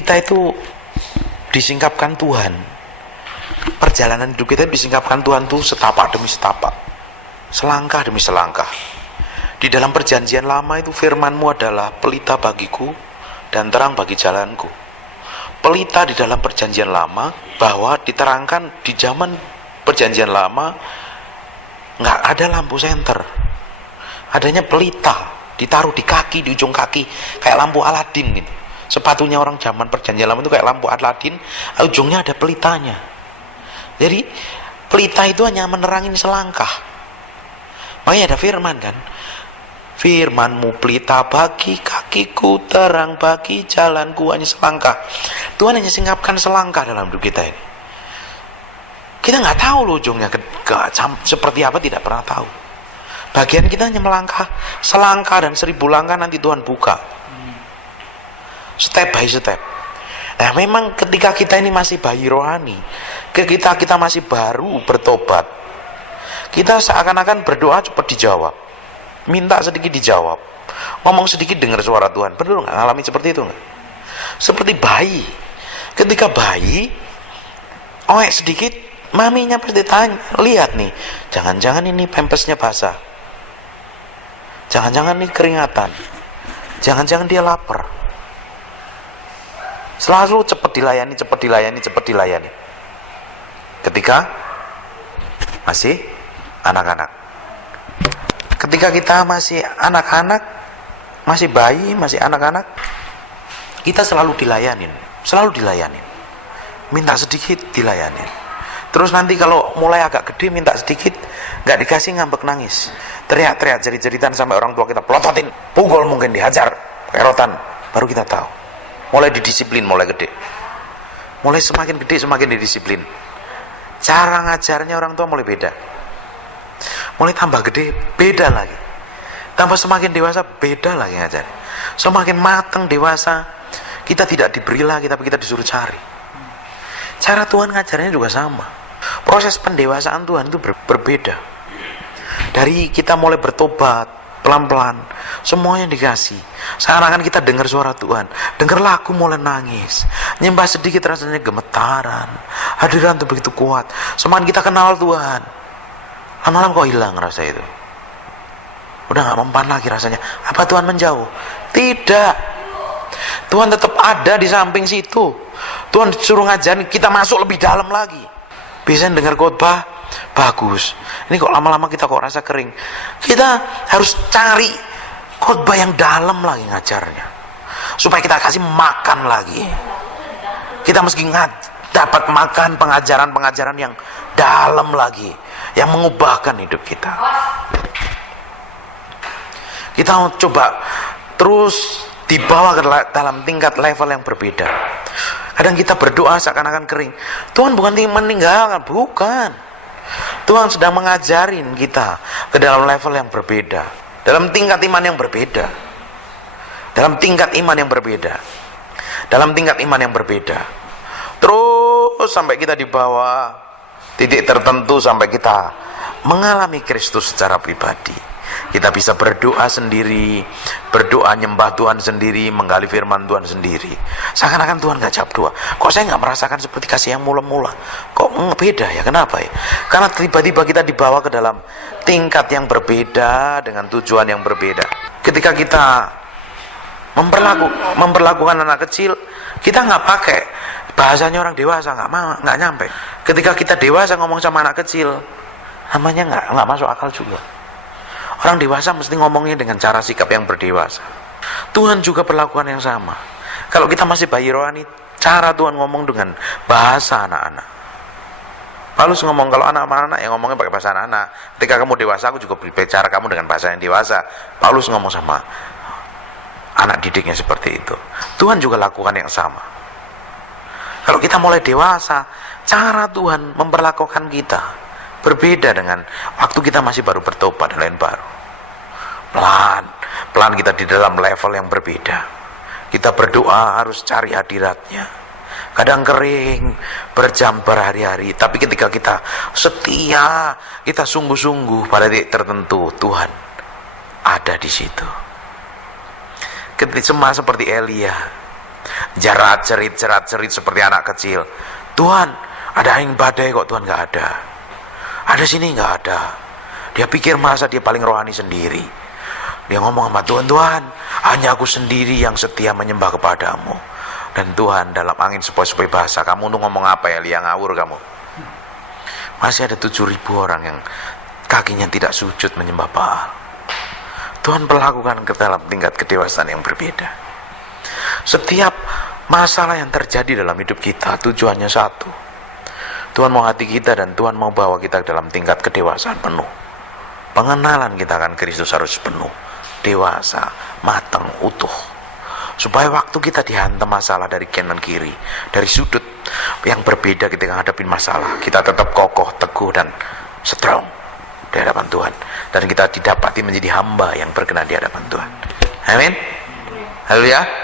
kita itu disingkapkan Tuhan. Perjalanan hidup kita disingkapkan Tuhan tuh setapak demi setapak, selangkah demi selangkah. Di dalam perjanjian lama itu firman-Mu adalah pelita bagiku dan terang bagi jalanku. Pelita di dalam perjanjian lama, bahwa diterangkan di zaman perjanjian lama nggak ada lampu senter, adanya pelita ditaruh di kaki, di ujung kaki, kayak lampu Aladin gitu. Sepatunya orang zaman perjanjian lama itu kayak lampu Aladin, ujungnya ada pelitanya. Jadi pelita itu hanya menerangin selangkah. Makanya ada firman kan, firman-Mu pelita bagi kakiku, terang bagi jalanku, hanya selangkah. Tuhan hanya singkapkan selangkah dalam hidup kita ini. Kita nggak tahu loh ujungnya seperti apa, tidak pernah tahu. Bagian kita hanya melangkah selangkah, dan 1000 langkah nanti Tuhan buka, step by step. Nah memang ketika kita ini masih bayi rohani, ketika kita masih baru bertobat, kita seakan-akan berdoa cepat dijawab, minta sedikit dijawab, ngomong sedikit dengar suara Tuhan. Betul nggak? Ngalami seperti itu nggak? Seperti bayi. Ketika bayi oek sedikit, maminya pasti tanya, lihat nih, jangan-jangan ini pampasnya basah, jangan-jangan ini keringatan, jangan-jangan dia lapar. Selalu cepat dilayani, cepat dilayani, cepat dilayani. Ketika masih anak-anak, ketika kita masih anak-anak, masih bayi, masih anak-anak, kita selalu dilayanin, minta sedikit dilayanin. Terus nanti kalau mulai agak gede minta sedikit, nggak dikasih ngambek nangis, teriak-teriak, jerit-jeritan sampai orang tua kita pelototin, pukul, mungkin dihajar pakai rotan. Baru kita tahu, mulai didisiplin, mulai gede, mulai semakin gede semakin didisiplin. Cara ngajarnya orang tua mulai beda, mulai tambah gede beda lagi, tambah semakin dewasa beda lagi ngajar. Semakin matang dewasa, kita tidak diberi lagi, tapi kita disuruh cari. Cara Tuhan ngajarnya juga sama. Proses pendewasaan Tuhan itu berbeda. Dari kita mulai bertobat pelan-pelan, semuanya dikasih. Sekarang kita dengar suara Tuhan, dengar lagu mulai nangis, nyembah sedikit rasanya gemetaran, hadiran itu begitu kuat. Semakin kita kenal Tuhan, lama-lama kok hilang rasa itu, udah gak mempan lagi rasanya. Apa Tuhan menjauh? Tidak, Tuhan tetap ada di samping situ. Tuhan suruh ngajarin kita masuk lebih dalam lagi. Biasanya dengar khotbah bagus, ini kok lama-lama kita kok rasa kering. Kita harus cari khotbah yang dalam lagi ngajarnya, supaya kita kasih makan lagi. Kita mesti dapat makan pengajaran-pengajaran yang dalam lagi, yang mengubahkan hidup kita. Kita mau coba terus dibawa ke dalam tingkat level yang berbeda. Kadang kita berdoa seakan-akan kering. Tuhan bukan meninggalkan, bukan. Tuhan sedang mengajarin kita ke dalam level yang berbeda, dalam tingkat iman yang berbeda, dalam tingkat iman yang berbeda, dalam tingkat iman yang berbeda. Terus sampai kita dibawa titik tertentu, sampai kita mengalami Kristus secara pribadi. Kita bisa berdoa sendiri, berdoa nyembah Tuhan sendiri, menggali firman Tuhan sendiri. Seakan-akan Tuhan gak jawab doa. Kok saya gak merasakan seperti kasih yang mula-mula? Kok beda ya? Kenapa ya? Karena tiba-tiba kita dibawa ke dalam tingkat yang berbeda, dengan tujuan yang berbeda. Ketika kita memperlakukan anak kecil, kita gak pakai bahasanya orang dewasa, gak nyampe. Ketika kita dewasa ngomong sama anak kecil, namanya gak masuk akal juga. Orang dewasa mesti ngomongnya dengan cara sikap yang berdewasa. Tuhan juga perlakuan yang sama. Kalau kita masih bayi rohani, cara Tuhan ngomong dengan bahasa anak-anak. Paulus ngomong, kalau anak-anak yang ngomongnya pakai bahasa anak-anak. Ketika kamu dewasa, aku juga berbicara kamu dengan bahasa yang dewasa. Paulus ngomong sama anak didiknya seperti itu. Tuhan juga lakukan yang sama. Kalau kita mulai dewasa, cara Tuhan memperlakukan kita berbeda dengan waktu kita masih baru bertobat dan lain baru. Pelan kita di dalam level yang berbeda. Kita berdoa harus cari hadiratnya. Kadang kering, berjam berhari-hari, tapi ketika kita setia, kita sungguh-sungguh pada titik tertentu, Tuhan ada di situ. Ketika seperti Elia, jerat-jerit seperti anak kecil. Tuhan, ada angin badai kok Tuhan nggak ada. Ada sini nggak ada. Dia pikir masa dia paling rohani sendiri. Dia ngomong sama Tuhan, Tuhan, hanya aku sendiri yang setia menyembah kepadamu. Dan Tuhan dalam angin sepoi-sepoi bahasa, kamu tuh ngomong apa ya, Lia, ngawur kamu. Masih ada 7.000 orang yang kakinya tidak sujud menyembah Baal. Tuhan perlakukan ke dalam tingkat kedewasaan yang berbeda. Setiap masalah yang terjadi dalam hidup kita tujuannya satu. Tuhan mau hati kita dan Tuhan mau bawa kita dalam tingkat kedewasaan penuh. Pengenalan kita akan Kristus harus penuh, dewasa, matang, utuh. Supaya waktu kita dihantam masalah dari kanan kiri, dari sudut yang berbeda ketika menghadapi masalah, kita tetap kokoh, teguh, dan strong di hadapan Tuhan. Dan kita didapati menjadi hamba yang berkenan di hadapan Tuhan. Amin. Haleluya.